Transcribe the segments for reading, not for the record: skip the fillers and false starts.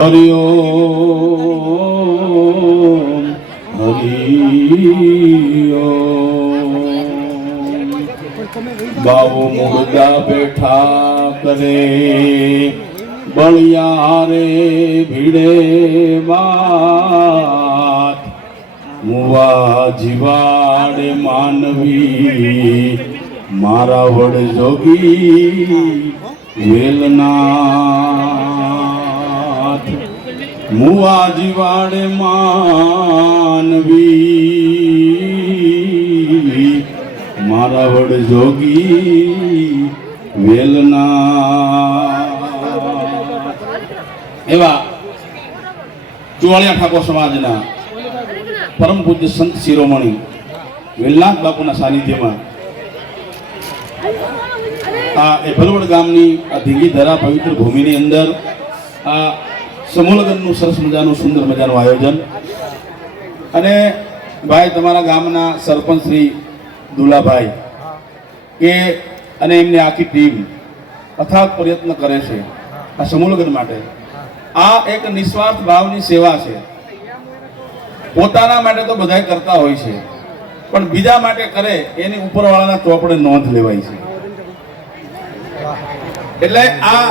હરિ ઓમ હરિ ઓમ બાવો મુર્દા બેઠા કરે બળિયારે ભીડે વાત મુવા જીવાડે માનવી મારા વડ જોગી વેલનાથ મુવા જીવાડે માનવી મારા વડ જોગી વેલનાથ એવા ચુવાળિયા ઠાકોર સમાજના પરમ પૂજ્ય સંત શિરોમણી વેલનાથ બાપુના સાનિધ્યમાં આ ભલવડ ગામની આ ધીંગી ધરા પવિત્ર ભૂમિની અંદર આ સમૂહલગ્નનું સરસ મજાનું સુંદર મજાનું આયોજન અને ભાઈ તમારા ગામના સરપંચ શ્રી દુલાભાઈ કે અને એમની આખી ટીમ અથાગ પ્રયત્ન કરે છે આ સમૂહલગ્ન માટે. આ એક નિસ્વાર્થ ભાવની સેવા છે. પોતાના માટે તો બધા કરતા હોય છે પણ બીજા માટે કરે એની ઉપરવાળાના ચોપડે નોંધ લેવાય છે. એટલે આ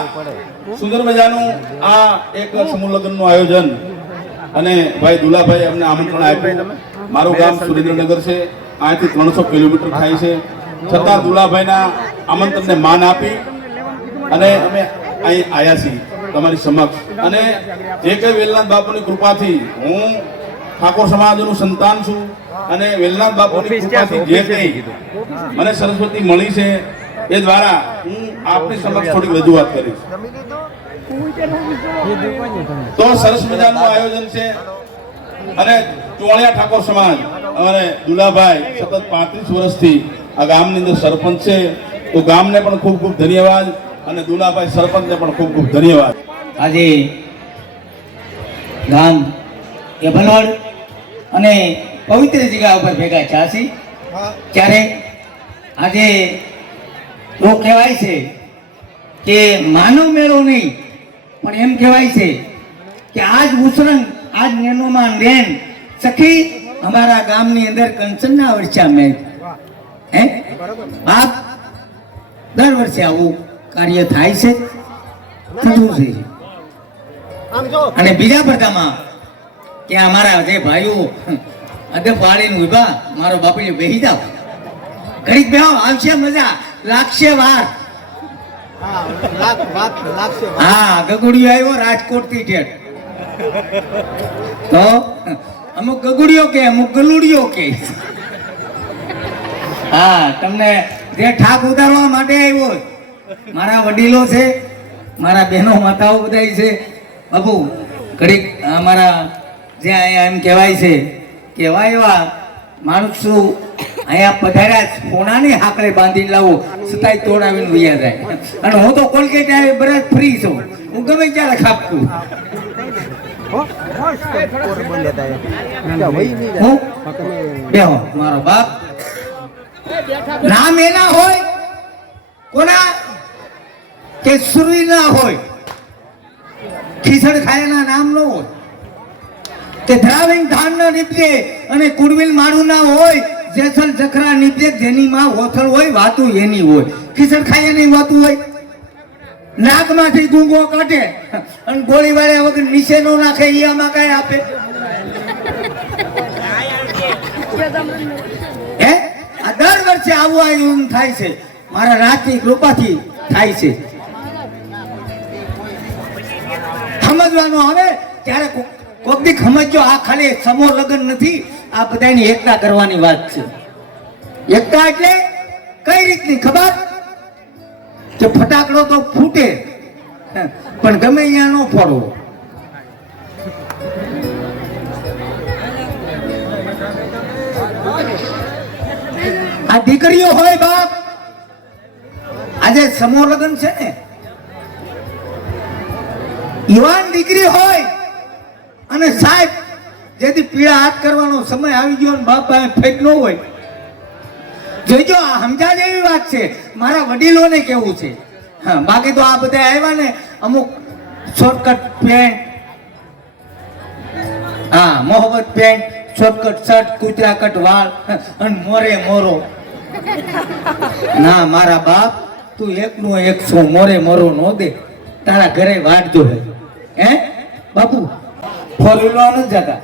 સુંદર મજાનું આ એક સમૂહ લગ્નનું આયોજન અને ભાઈ દુલાભાઈ અમને આમંત્રણ આપ્યું. મારું ગામ સુરેન્દ્રનગર છે, અહીંથી 300 કિલોમીટર થાય છે, છતાં દુલાભાઈના આમંત્રણને માન આપી અને અમે અહીં આવ્યા છીએ તમારી સમક્ષ. અને જે કંઈ વેલનાથ બાપુની કૃપાથી હું ઠાકોર સમાજનું સંતાન છું અને વેલનાથ બાપુની કૃપાથી જે કંઈ મને સરસ્વતી મળી છે એ દ્વારા હું આપની સમક્ષ થોડીક રજૂઆત કરીશ. તો સરસ મજાનું આયોજન છે અને ચુવાળિયા ઠાકોર સમાજ અને દુલાભાઈ સતત 35 વર્ષથી આ ગામની અંદર સરપંચ છે. તો ગામને પણ ખૂબ ખૂબ ધન્યવાદ અને દુલાભાઈ સરપંચને પણ ખૂબ ખૂબ ધન્યવાદ. આજે ગામ એ ભલવડ અને પવિત્ર જગ્યા ઉપર ભેગા થયા ત્યારે આજે તો કહેવાય છે કે માનવ મેળો નહીં પણ એમ કહેવાય છે કે આજ ઉસરંગ આજ નેનોમાં બેન સખી અમારા ગામની અંદર કંચનના વર્ષા મેં હે બાપ દર વર્ષે આવું કાર્ય થાય છે થતું છે. અને બીજા પડદામાં કે અમારા જે ભાઈઓ અદબ વાળીને ઉભા મારો બાપુ બેહી જાવ ઘડીક બેહો આવશે મજા લાગશે વાર. હા ગગુડિયો આવ્યો રાજકોટ થી ઠેઠ તો અમુક ગગુડિયો કે અમુક ગલુડિયો કે હા તમને જે ઠાક ઉતારવા માટે આવ્યો મારા વડીલો છે, મારા બહેનો માતાઓ બધા છે. બાપુ ઘડીક અમારા જે અહીંયા એમ કહેવાય છે કે એવા એવા માણસો અહીંયા પધાર્યા કોણાની હાકડે બાંધીને લાવો છતાંય તોડાવીને વૈયા જાય. અને હું તો કોલગેટ આવે બરાબર ફ્રી છું, હું ગમે ત્યારે ખાપકું. બેહો મારો બાપ નામ એના હોય કોના કે સુરવી ના હોય, ખીસડ ખાયાના નામ ન હોય કે ધરાવીને ધાન ના નીપજે અને કુડવીલ મારું ના હોય, જેસલ જખરા નીપજે જેની માં હોથળ હોય વાતું એની હોય, ખીસડ ખાયા નહીં વાતું હોય. નાકમાંથી ગુંગો કાઢે અને ગોળી વાળ્યા વગર નીચે નો નાખે ઈયામાં કઈ આપે હે? આ દર વર્ષે આવું આયોજન થાય છે, મારા રાજની કૃપાથી થાય છે. સમજવાનું આવે ત્યારે કોક દી સમજો આ ખાલી સમૂહ લગ્ન નથી, આ બધાની એકતા કરવાની વાત છે. એકતા એટલે કઈ રીતની ખબર કે ફટાકડો તો ફૂટે પણ ગમે અહીંયા નો ફોડવો. આ દીકરીઓ હોય બાપ, આજે સમૂહ લગ્ન છે ને, યુવાન દીકરી હોય અને સાહેબ જેથી પીળા હાથ કરવાનો સમય આવી ગયો ને બાપ ફેક ન હોય, જોઈજો આ સમજા જેવી વાત છે. મારા વડીલોને કેવું છે, હા બાકી તો આ બધા આવ્યા ને અમુક શોર્ટકટ પેન્ટ હા, મોહબ્બત પેન્ટ, શોર્ટકટ શર્ટ, કૂતરા કટ વાળ અને મોરે મોરો. ના મારા બાપ, તું એકનો 100 મોરે મોરો નો દે. તારા ઘરે વાટ જોવે. હે બાપુ, ફોર વ્હીલર નથી જતા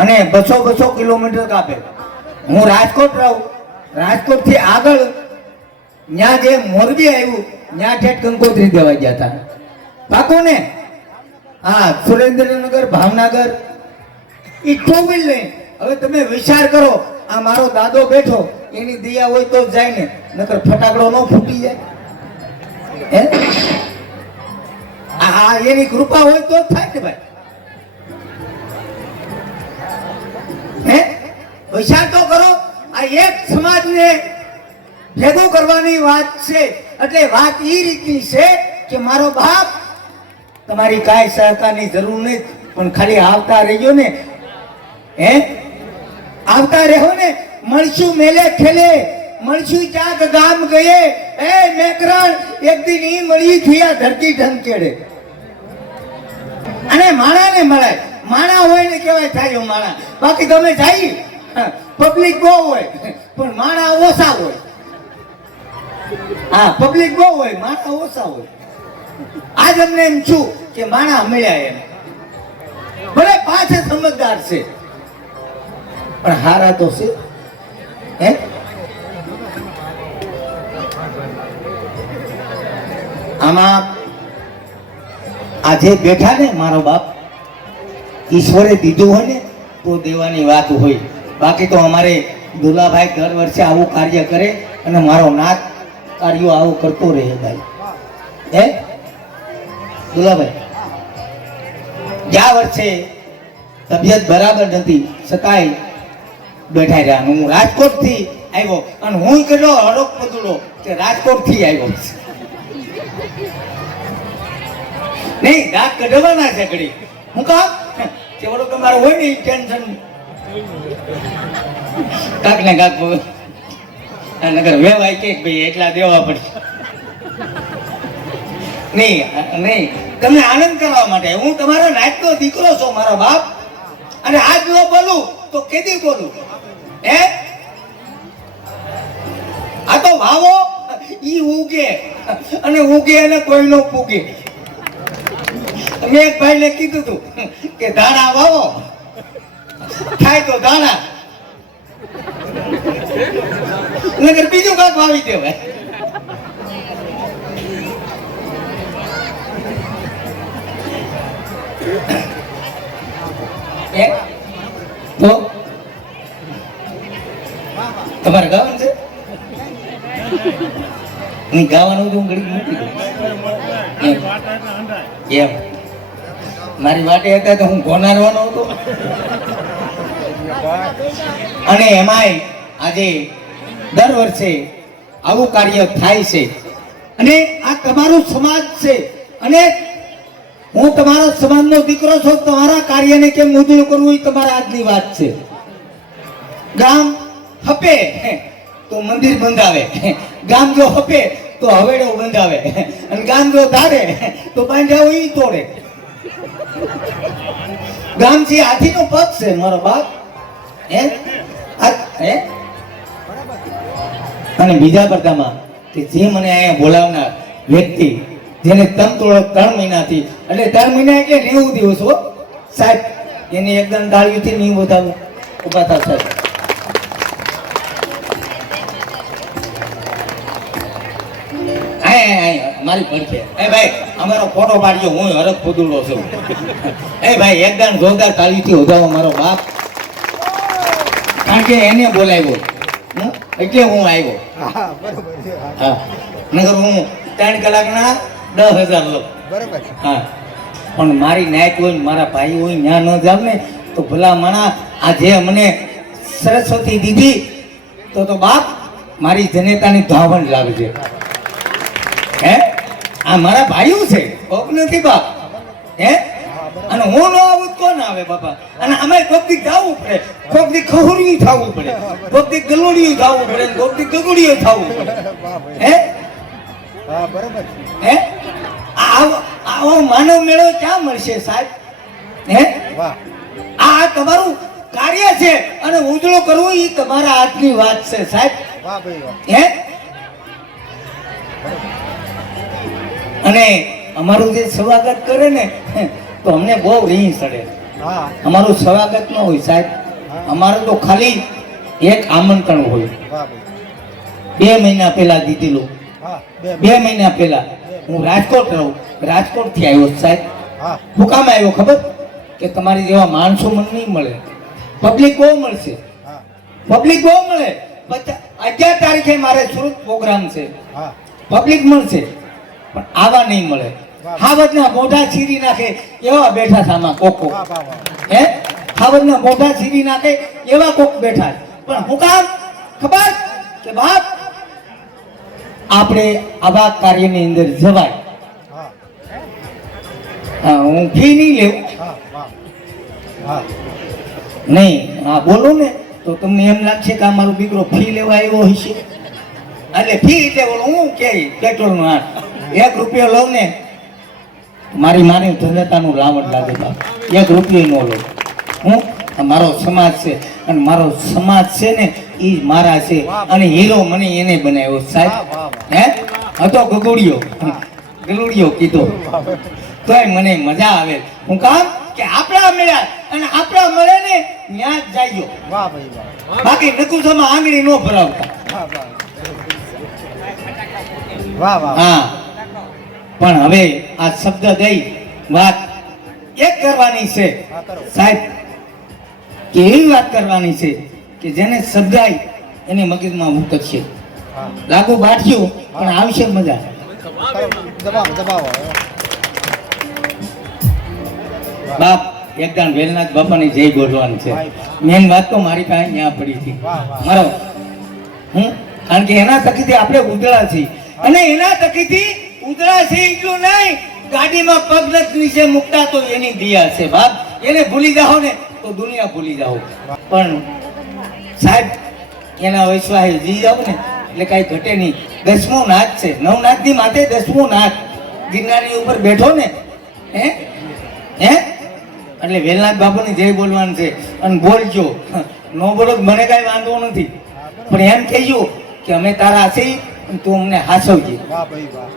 અને 200 કિલોમીટર કાપે. હું રાજકોટ રહું, રાજકોટ થી આગળ ત્યાં જે મોરબી આવ્યું ત્યાં ઠેઠ કંકોત્રી દેવા ગયા હતા. પાકો ને? હા, સુરેન્દ્રનગર, ભાવનગર ઈ 2 વ્હીલ લઈને. હવે તમે વિચાર કરો, આ મારો દાદો બેઠો, એની દયા હોય તો જ જાય ને, નકર ફટાકડો ન ફૂટી જાય. હે? હા, એની કૃપા હોય તો જ થાય ને ભાઈ. હે, વિચાર તો કરો. આ એક સમાજને ભેગું કરવાની વાત છે. એટલે વાત એ રીતની છે કે મારો બાપ, તમારી કાંઈ સહકારની જરૂર નહીં, પણ ખાલી આવતા રહેજો ને. હે, આવતા રહો ને. મળશું મેલે ખેલે, મળશું ચાક ગામ ગયે. એ મેકરણ એક દિન ઈ મળી થયા ધરતી ઢંકેડે. અને માણા ને મળાય. માણા હોય ને કેવાય થાય માણા. બાકી તમે જાય પબ્લિક બહુ હોય પણ માણા ઓછા હોય. હા, પબ્લિક બહુ હોય, માણા ઓછા હોય. આજ અમને એમ છું કે માણા મળ્યા એમ. ભલે પાછે સમજદાર છે પણ હારા તો છે. હે, આમાં આજે બેઠા ને મારો બાપ, ઈશ્વરે દીધું હોય ને તો દેવાની વાત હોય. બાકી તો અમારે દુલાભાઈ દર વર્ષે આવું કાર્ય કરે અને મારો નાથ કાર્યો આવું કરતો રહે ભાઈ. હે દુલાભાઈ, ગયા વર્ષે તબિયત બરાબર નથી છતાંય બેઠા રહ્યા. હું રાજકોટ થી આવ્યો અને હું કેટલો હડક પદુડો કે રાજકોટ થી આવ્યો. નહીં, દાંત કઢવાના છે ઘડી. હું કામ કેવડો તમારો હોય ને ટેન્શન કાક ને કાક નગર વેવાય કે ભાઈ એટલા દેવા પડશે. નહીં, તમને આનંદ કરવા માટે. હું તમારો નાતનો દીકરો છું મારો બાપ. અને આજ ન બોલું તો કેદી બોલું? હે, આ તો વાવો ઈ ઉગે અને ઉગે અને કોઈનો પૂગે. મેં એક ભાઈને કીધું તું કે દાણા વાવો, થાય તો દાણા, નગર બીજું કાંક વાવી દેવાય. તો તમારે ગાવાનું છે? નહીં ગાવાનું તો હું ઘડી મૂકી દઉં. એમ મારી વાટે હતા તો હું ગોનારવાનો હતો. અને એમાંય આજે દર વર્ષે આવું કાર્ય થાય છે. અને આ તમારું સમાજ છે અને હું તમારો સમાજનો દીકરો છું. તમારા કાર્યને કેમ ઉજળું કરવું એ તમારા આજની વાત છે. ગામ હપે તો મંદિર બંધાવે, ગામ જો હપે તો હવેડો બંધાવે, અને ગામ જો ધારે તો બાંધ્યા હોય ઈ તોડે. ગામ છે હાથીનો પગ છે મારો બાપ. હે, અને બીજા બધામાં કે જે મને અહીંયા બોલાવનાર વ્યક્તિ, જેને 3 મહિનાથી, એટલે 3 મહિના એટલે 90 દિવસ હો સાહેબ, એની એકદમ ડાળીઓથી નહીં વધાવું ઉભા થા સાહેબ. મારી પડખે એ ભાઈ અમારો ફોટો પાડ્યો, હું હરખ પુદુડો છું. એ ભાઈ એકદમ જોરદાર તાળીથી વધાવો મારો બાપ, કારણ કે એને બોલાવ્યો એટલે હું આવ્યો. હા, નગર હું 3 કલાકના 10,000 લઉં. હા, પણ મારી નાયક હોય ને મારા ભાઈ હોય ત્યાં ન જાવ ને તો ભલા માણા આ જે મને સરસ્વતી દીધી તો બાપ મારી જનેતાની ધાવણ લાવજે. હે, આ મારા ભાઈઓ છે, કોક નથી બાપ. હે, અને હું ન આવું કોણ આવે બાપા? અને અમે કોક દી જવું પડે, કોક દી ખહુરિયું થવું પડે, કોક દી ગલુડિયું થવું પડે, કોક દી ગગુડિયું થવું પડે. હે, હા બરાબર. હે, આવો માનવ મેળો ક્યાં મળશે સાહેબ? હે વાહ આ તમારું કાર્ય છે અને ઉજળો કરવું એ તમારા હાથની વાત છે સાહેબ. વાહ ભાઈ વાહ. હે અને અમારું જે સ્વાગત કરે ને તો અમને બહુ રીહ ચડે. હા અમારું સ્વાગત ન હોય સાહેબ, અમારું તો ખાલી એક આમંત્રણ હોય. વાહ ભાઈ 2 મહિના પહેલા દીધેલું. હા 2 મહિના પહેલા હું રાજકોટ રહું, રાજકોટ થી આવ્યો સાહેબ. હા હું કામ આવ્યો ખબર? કે તમારી જેવા માણસો મને નહીં મળે, પબ્લિક બહુ મળશે, હા પબ્લિક બહુ મળે. 11 તારીખે મારે સુરત પ્રોગ્રામ છે, હા પબ્લિક મળશે પણ આવા નહીં મળે. હાવજના મોઢા ચીરી નાખે એવા બેઠા છે આમાં કોકો. વાહ વાહ વાહ. હે હાવજના મોઢા ચીરી નાખે એવા કોક બેઠા છે. પણ હું કામ ખબર કે બાપ આપણે આવા કાર્યની અંદર જવાય. હા હા, હું ફી નહીં લેવું હા વાહ હા નહીં. હા બોલો ને તો તમને એમ લાગશે કે આ મારો દીકરો ફી લેવા આવ્યો હશે. એટલે ફી એટલે બોલો હું કે પેટ્રોલ નો હાથ 1 રૂપિયો લઉં ને મારી મારી ધન્યતાનું લાવણ લાગે બાપ. 1 રૂપિયો ન લઉં હું. આ મારો સમાજ છે અને મારો સમાજ છે ને એ મારા છે અને હીરો મને એને બનાવ્યો સાહેબ. હે હતો ગગુડિયો કીધો તોય મને મજા આવે. હું કામ કે આપણા મળ્યા અને આપણા મળે ને ત્યાં જ જાયજો. વાહ ભાઈ વાહ. બાકી નકુસામાં આંગળી ન ભરાવતા. વાહ વાહ વાહ વાહ. હા પણ હવે આ શબ્દ દઈ વાત એક કરવાની છે હા કરો. સાહેબ, કે એવી વાત કરવાની છે કે જેને શબ્દાય એને મગજમાં ઉતરશે. હા લાગુ બાઠ્યું પણ આવશે મજા. કરો. દબાવો દબાવો. બાપ એકદમ વેલનાથ બાપાની જય બોલવાનું છે. મેન વાત તો મારી પાસે ત્યાં પડી હતી વાહ વાહ. મારો કારણ કે એના થકીથી આપણે ઉજળા છીએ અને એના થકીથી ઉજળા છે એટલું નહીં, ગાડીમાં પગ નથી નીચે મૂકતા તો એની દિયા છે બાપ. એને ભૂલી જાઓ ને તો દુનિયા ભૂલી જાઓ. પણ સાહેબ એના વિશ્વાસે જી જાવ ને એટલે કાંઈ ઘટે નહીં. 10મો નાથ છે, નવનાથની માથે 10મો નાથ ગિરનારની ઉપર બેઠો ને હે હે એટલે વેલનાથ બાપુની જય બોલવાનું છે. અને બોલજો, ન બોલો તો મને કાંઈ વાંધો નથી પણ એમ કહેજો કે અમે તારા છીએ અને તું અમને હાસવજે. વાહ ભાઈ વાહ.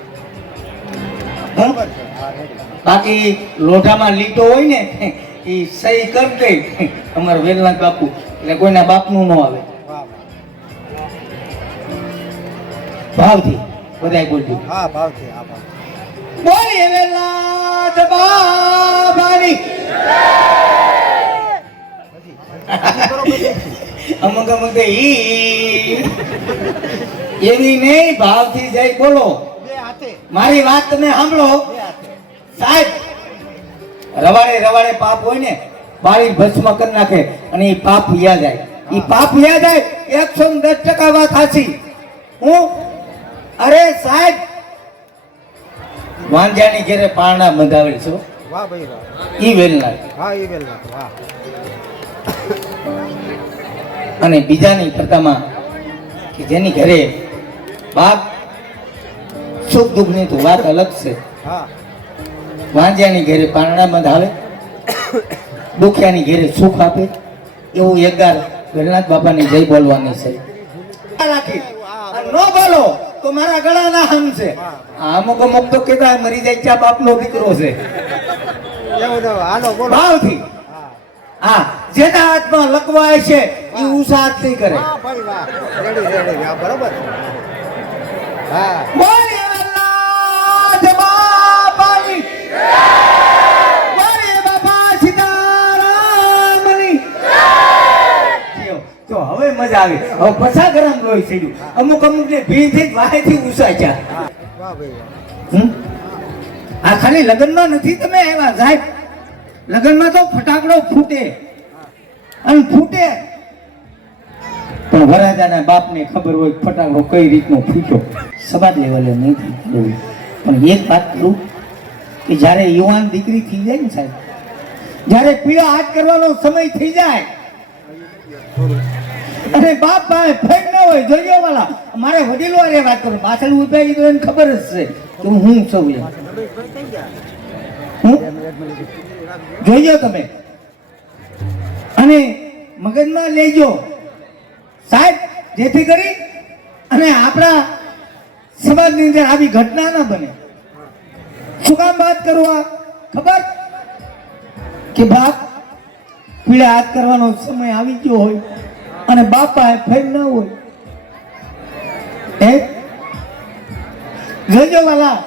હં? બરાબર છે. હા રેડી. બાકી લોઢામાં લીટો હોય ને એ સહી કરી દે અમારા વેલનાથ બાપુ એટલે કોઈના બાપનું ન આવે. વાહ ભાવથી બધાય બોલજો. વાહ. હા ભાવ છે. હા ભાવ. બોલીએ વેલનાથ બાબાની. પછી પછી કરો પછી. અમુક અમુક ઈ એવી નહીં, ભાવથી જય બોલો. બે હાથે. મારી વાત તમે સાંભળો બે હાથે. સાહેબ. રવાડે પાપ હોય ને બાળી ભસ્મ કરી નાખે અને એ પાપ વ્યા જાય. એ પાપ વ્યા જાય 110% વાત સાચી. હું અરે સાહેબ વાંજાની ઘેરે પારણા બંધાવેલ છો વાહ ભાઈ વાહ. ઈ વેલનાથ હા એ વેલનાથ. વાહ અને બીજાની કરતામાં કે જેની ઘરે બાપ સુખ દુઃખની તો વાત અલગ છે. હા વાંજ્યાની ઘરે પારણા બંધાવે, દુખિયાની ઘરે સુખ આપે એવું એકગાર વેલનાથ બાપાની જય બોલવાની છે. રાખી અને ન બોલો તો મારા ગળાના હમ છે. અમુક અમુક તો કેતા મરી જાય ચા બાપનો દીકરો છે એવું ન હાલો બોલો. ભાવથી. હા હા જેના હાથમાં લકવાય છે એ ઉસાદ નહીં કરે. વાહ ભાઈ વાહ. Ready ready. હા બરોબર. હા બોલીએ વેલનાથ બાપાની. બોલીએ બાપા સીતારામની. તો હવે મજા આવી. હવે પછા ગરમ લોહી સીડ્યું. અમુક અમુક ને ભીથી વાહેથી ઉસાચ્યા. હા વાહ ભાઈ વાહ. આ ખાલી લગ્નમાં નથી તમે આવ્યા સાહેબ, લગ્નમાં તો ફટાકડો ફૂટે અને ફૂટે પણ વરાજાના બાપને ખબર હોય ફટાકડો કઈ રીતનો ફૂટ્યો. સમાજ લેવલે નહીં થયું. પણ એક વાત કરું કે જ્યારે યુવાન દીકરી થઈ જાય ને સાહેબ, જ્યારે પીળા હાથ કરવાનો સમય થઈ જાય અને બાપ પાસે ફેર ન હોય જોજો વાલા. મારે વડીલો આરે વાત કરું, પાછળ ઉભા તો એને ખબર જ છે કે હું છું એમ. હું જોઈજો તમે અને મગજમાં લેજો સાહેબ, જેથી કરી અને આપણા સમાજની અંદર આવી ઘટના ના બને. શું કામ વાત કરું આ ખબર કે બાપ પીળા હાથ કરવાનો સમય આવી ગયો હોય અને બાપા ફેર ન હોય. જોજો વાલા,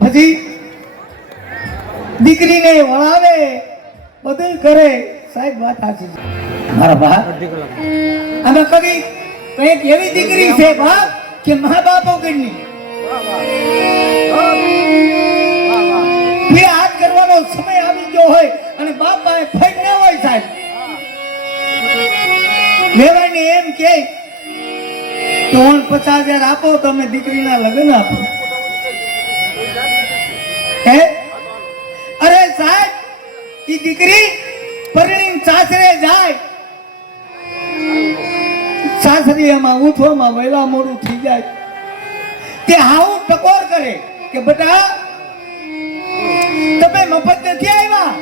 પછી દીકરીને વળાવે બધું કરે. સાહેબ વાત સાચી છે મારા બાપ. આમાં કદી કંઈક એવી દીકરી છે બાપ કે મા બાપ વગરની પીળા હાથ કરવાનો સમય આવી ગયો હોય અને બાપા ફેર ન હોય. સાહેબ લેવાને એમ કે 50,000 આપો તમે દીકરીના લગ્ન આપો. અરે સાહેબ, ઈ દીકરી પરણીને સાસરે જાય, સાસરીમાં ઉઠવામાં વહેલા મોડું થઈ જાય. તે હાવું ટકોર કરે કે બેટા તમે મફત નથી આવ્યા,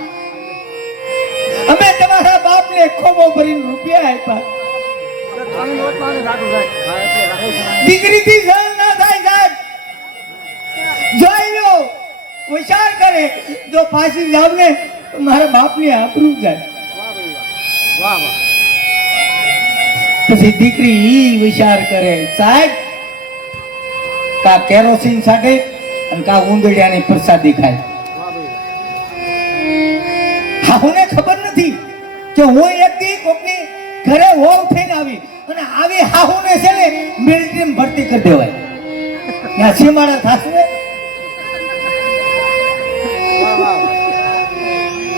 અમે તમારા બાપને ખોબો ભરીને રૂપિયા આપ્યા. દીકરીથી સહન ના થાય સાહેબ. જોઈ લો, વિચાર કરે જો પાછી જાવ ને તો મારા બાપની આબરૂ જાય. પછી દીકરી ઈ વિચાર કરે સાહેબ, કા કેરોસીન સાથે અને કા ઉંદડિયાની પ્રસાદી ખાય. હા, મને ખબર નથી કે હું એક દી કોકની ઘરે હોવ થઈને આવી અને આવી હાહુને છે ને મિલિટરીમાં ભરતી કરી દેવાય. ત્યાં સીમાડા થશે.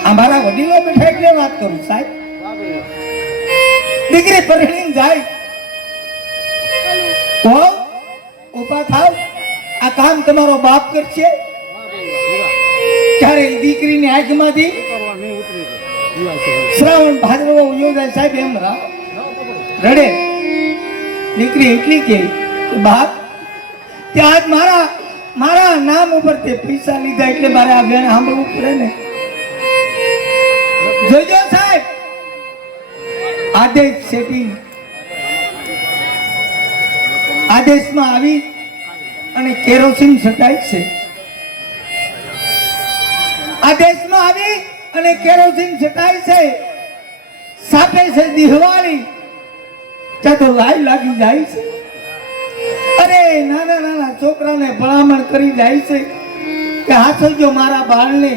આ મારા વડીલો બેઠા એટલે વાત કરું સાહેબ. દીકરી પરણીને જાય, ઉભા થાવ, આ કામ તમારો બાપ કરશે. ત્યારે દીકરીની આંખમાંથી શ્રાવણ ભાદરવો યોજાય સાહેબ. એમ રડે. દીકરી એટલી કે બાપ ત્યાં મારા નામ ઉપર તે પૈસા લીધા એટલે મારે આ બેન સાંભળવું પડે ને. જોજો સાહેબ, આદેશ સેટિંગ આદેશમાં આવી અને કેરોસીન છટાય છે. આદેશમાં આવી અને કેરોસીન છટાય છે. સાપે છે દિવાળી, ત્યાં તો લાઈ લાગી જાય છે. અરે નાના નાના છોકરાને ભલામણ કરી જાય છે કે હાથો મારા બાળને,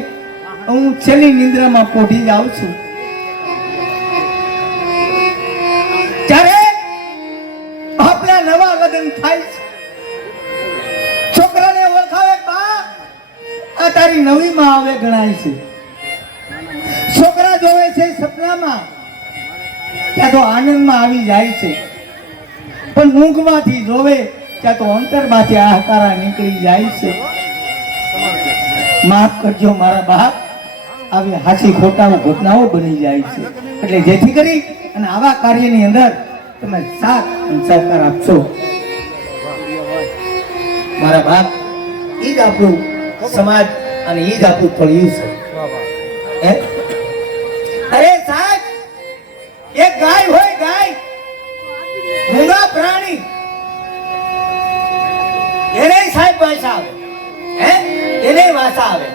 હું છેલ્લી નિંદ્રામાં પોઢી જાઉં છું. ત્યારે આપણા નવા લગ્ન થાય છે. છોકરાને ઓળખાવે, બા આ તારી નવી માં આવે ગણાય છે. છોકરા જોવે છે સપનામાં, ત્યાં તો આનંદમાં આવી જાય છે. પણ ઊંઘમાંથી જોવે ત્યાં તો અંતરમાંથી આહકારા નીકળી જાય છે. માફ કરજો મારા બાપ, આવી હાચી ખોટા ઘટનાઓ બની જાય છે. એટલે જેથી કરી અને આવા કાર્યની અંદર તમે સાથ અને સહકાર આપશો મારા બાપ. ઈ જ આપણું સમાજ અને ઈ જ આપણું ફળિયું છે. અરે સાહેબ, એક ગાય હોય, ગાય મૂંગા પ્રાણી, એને સાહેબ વાસા આવે, એને વાસા આવે.